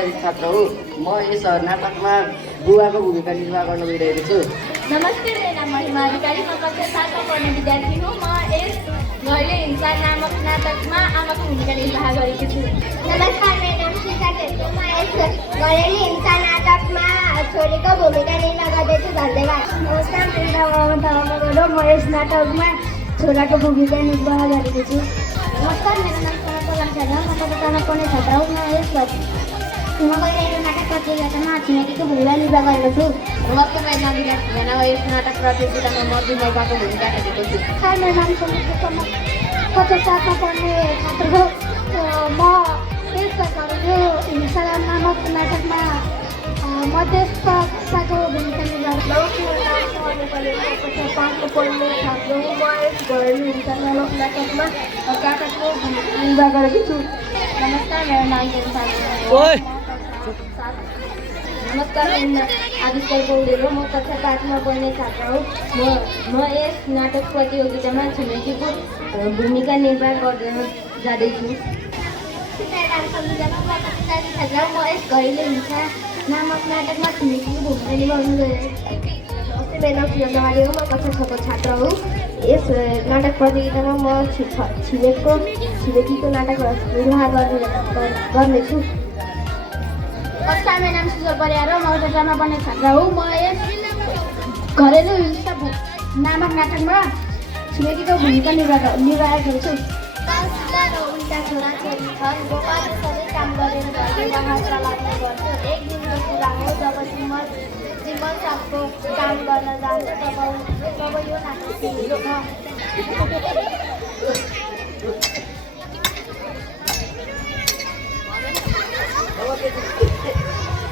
प्राविधिक छात्र हो। म यस नाटकमा बुवाको भूमिका निर्वाह गर्न गइरहेको छु। नमस्ते, मेरो नाम महिमा अधिकारी, म कक्षा 7 मा पढ्ने विद्यार्थी हुँ। म यस घरले हिंसा नामक नाटकमा आमाको भूमिका निर्वाह गरेकी छु। नमस्कार, मेरो नाम शिखा छेत्री, म यस घरेलु हिंसा नाटकमा छोरीको भूमिका निर्वाह गर्दैछु। धन्यवाद। नमस्कार, मेरो नाम अमन थापा, म यस नाटकमा छोराको भूमिका निर्वाह गरेको छु। नमस्कार, मेरो नाम सनत शर्मा, म कक्षा 7 मा पढ्ने छात्र हुँ। म गइरहेको नाटक प्रतियोगितामा छिमेकीको भूमिका निर्वाह गरेको छु। नमस्ते, मेरो नाम विकास भुजेना, यस नाटक प्रतियोगितामा म विमलबाको भूमिका खेलेको छु। मेरो नाम समीक्षा शर्मा, कक्षा 7 मा पढ्ने छात्र हो। म यस घरेलु हिंसा नामक नाटकमा मध्यस्थताको भूमिका निर्वाह नमस्ते, मेरो नाम सहर नेपाली, म कक्षा 5 मा पढ्ने छात्र हुँ। म यस घरेलु हिंसा नामक नाटकमा काकाको भूमिका निर्वाह गरेको छु। नमस्कार, मेरो नाम जेन्सा नमस्कार, मेरो नाम आदित्य पौडेल हो। म कक्षा 5 मा पढ्ने छात्र हो। म यस नाटक प्रतियोगितामा छिमेकीको भूमिका निर्वाह गर्न जाँदैछु। मेरो नाम समीक्षा शर्मा, म कक्षा 7 छात्र हो। म यस घरेलु हिंसा नामक नाटकमा छिमेकीको भूमिका निर्वाह गर्न गइरहेको छु। नमस्ते, मेरो नाम सुजन नवारी हो। म कक्षा 6 को छात्र हुँ। यस नाटक प्रतियोगितामा म छिमेकीको नाटक निर्वाह गर्नेछु। नमस्कार, मेरो नाम सुजल परियार हो। म कक्षा 4 मा पढ्ने छात्र हुँ। म यस घरेलु हिंसा नामक नाटकमा छिमेकीको भूमिका निर्वाह गर्छु। उल्टा छोराछोरी छन्। गोपाले सधैँ काम गरेर घरको व्यवहार चलाउने गर्छ। एक दिनको कुरा हो, जब जिम्मल साहबको काम गर्न जान्छ, तब यो नाटक सुरु हुन्छ।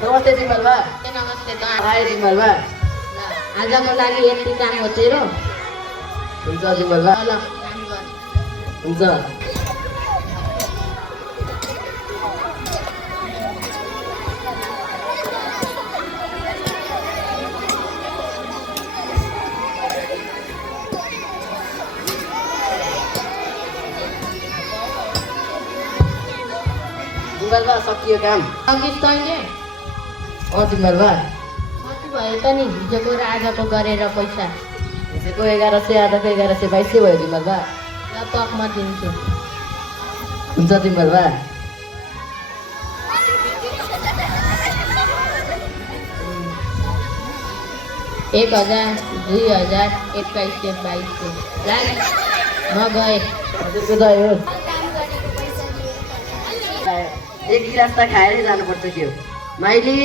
नमस्ते जिमलबा। नमस्ते, हाय जिमलबा। आजको लागि यति काम हो तेरो। हुन्छ जिमलबा। ल काम गर। हुन्छ। जिमलबा सकियो काम। अघि तैँले जिमलबा। कति भयो त नि हिजोको र आजको गरेर पैसा? हिजोको 1100, आजको 1122 भयो जिमलबा। ल तक म दिन्छु। हुन्छ जिमलबा। 1000, 2000, 2100, 2200। लाग म गएँ। हजुरको दही हो। एक गिलास त खाएरै जानुपर्छ के हो। माइली,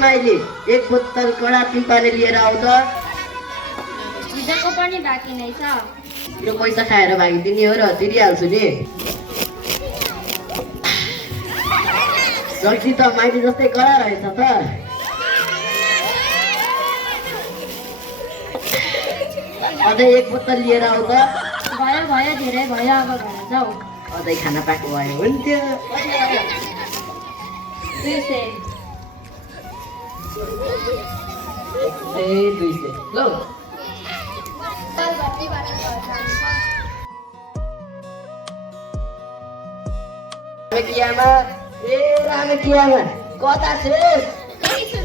माइली, एक बोतल कडा पिम्पाले लिएर आऊ त। हिजोको पनि बाँकी नै छ। यो पैसा खाएर भागिदिने हो र तिरिहाल्छु नि। जल्दी त माइली जस्तै कडा रहेछ त। अझै एक बोतल लिएर आऊ त। भयो धेरै भयो, अब घर जाऊ। अझै खाना पाएको भए हुन्थ्यो। 200। 200 ल। कियामा रामे कियामा कता छेस?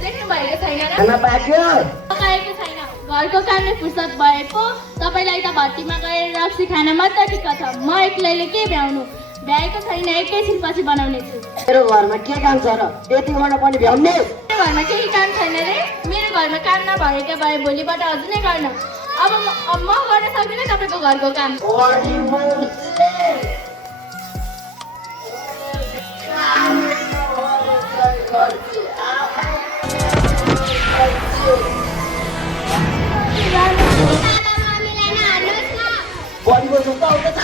देख्नु भएको छैन र? खाना पाक्यो? पकाएको छैन। घरको कामले फुर्सद भए पो तपाईँलाई त भट्टीमा गएर रक्सी खान मात्र ठिक्क छ। म एक्लैले के भ्याउनु? भ्याएको छैन, एकैछिनपछि बनाउने छु। मेरो घरमा के काम छ र यति गर्न पनि भ्याउने? मेरो घरमा केही काम छैन रे। मेरो घरमा काम नभएका भए भोलिबाट हजुर नै गर्न। अब म गर्न सक्दिनँ तपाईँको घरको काम। बढीको जस्तो आउँदैछ।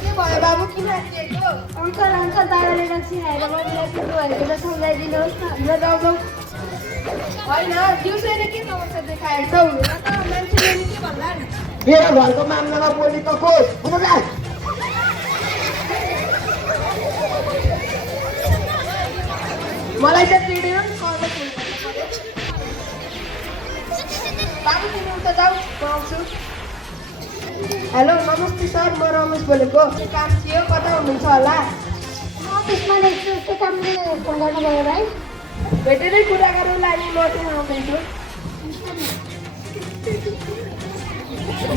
के भयो बाबु, किन आइदिएको? अङ्कल दादाले रक्सी खाएर मलाई पिट्नु भनेको त सम्झाइदिनुहोस् न। ल जाऊ जाऊ। होइन, दिउँसोले के समस्या देखाएको छौ? र त मान्छेले नि के भन्ला? मेरो घरको मामलामा बोली त खोज हुन जा। मलाई त चिडेर नि कर्म फुल गर्नु पर्यो। बाबु तिमी उता जाऊ, म आउँछु। हेलो नमस्ते सर, म रमेश बोलेको। के काम थियो, कता हुनुहुन्छ होला? त्यसमा के कामले फोन गर्नुभयो भाइ? भेटेरै कुरा गरौँ लागि म चाहिँ आउँदैछु।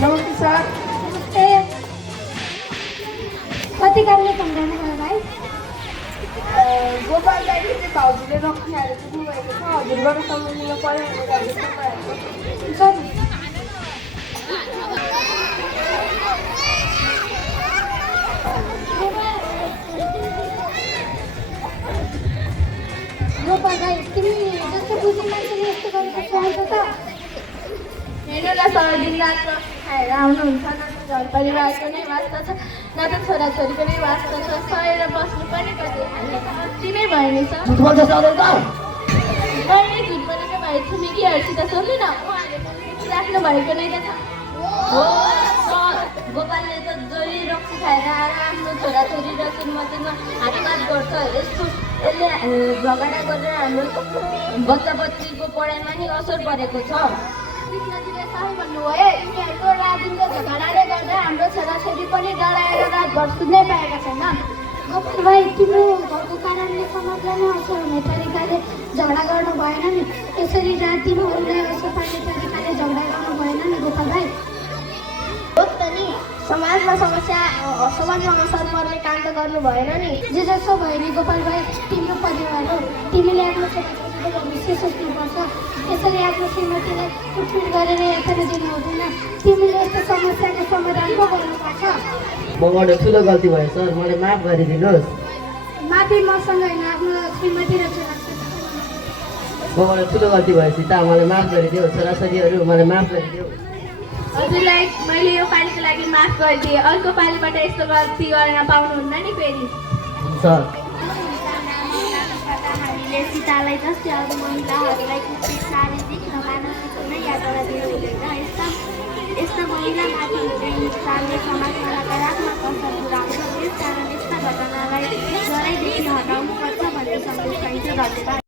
नमस्ते सर। ए कति कामले फोन गर्नुभयो भाइ? गोपाल दाइले चाहिँ भाउजूले रक्सीहरू दिनुभएको छ, हजुरबाट सम्झिनु पऱ्यो भनेर हजुर सर गोपाल भाइ, तिमी जस्तो बुझ्ने मान्छेले यस्तो गरेको चाहन्छ त? हेर्नु न सर, दिनरात खाएर आउनुहुन्छ, न त घर परिवारको नै वास्ता छ, न त छोराछोरीको नै वास्ता छ। सहेर बस्नु पनि कति अति नै भयो नि सर। झुट बोल्दैछ अरूले त? मैले झुट बोलेको भए छिमेकीहरूसित सोध्नु न, उहाँहरूले पनि राख्नु भएको नै त छ। हो सर, गोपालले त जहिले रक्सी खाएर आएर आफ्नो छोराछोरी र श्रीमतीमा हातपात गर्छ। यसले झगडा गरेर हाम्रो बच्चा बच्चीको पढाइमा नि असर परेको छ। कृष्णजीले सही भन्नुभयो। यिनीहरूको राजनीतिक झगडाले गर्दा हाम्रो छोराछोरी पनि डराएर रातभर सुत्नै पाएका छैनन्। गोपाल भाइ, तिम्रो घरको कारणले समाजलाई नै असर हुने तरिकाले झगडा गर्नु भएन नि। यसरी रात दिन अरूलाई असर पार्ने तरिकाले झगडा गर्नु भएन नि गोपाल भाइ। हो त नि, समाजमा असर पर्ने काम त गर्नु भएन नि। जे जसो भयो नि गोपाल भाइ, तिम्रो परिवार हो। तिमीले आफ्नो छोराछोरीको भविष्य सोच्नुपर्छ। यसरी आफ्नो श्रीमतीलाई कुटपिट गरेर यसरी दिनु हुँदैन। तिमीले यस्तो समस्याको समाधान पो गर्नुपर्छ। मबाट ठुलो गल्ती भयो सर, मलाई माफ गरिदिनुहोस्। माथि मसँग होइन, आफ्नो श्रीमती र छोराछोरी। मबाट ठुलो गल्ती भयो सीता, मलाई माफ गरिदियो। छोराछोरीहरू मलाई माफ गरिदियो। हजुरलाई मैले यो पालिको लागि माफ गरिदिएँ। अर्को पालिबाट यस्तो गल्ती गर्न पाउनुहुन्न नि फेरि। सर हामीले सीतालाई जस्तै अरू महिलाहरूलाई कुटपिट, शारीरिक र मानसिक नै यातना दिनु हुँदैन। यस्ता महिलामाथि हुने हिंसाले समाजमा नकारात्मक असर पुऱ्याउँछ। त्यसकारण यस्ता घटनालाई जराइदेखि हटाउनुपर्छ भन्ने सन्देश पाइन्छ। धन्यवाद।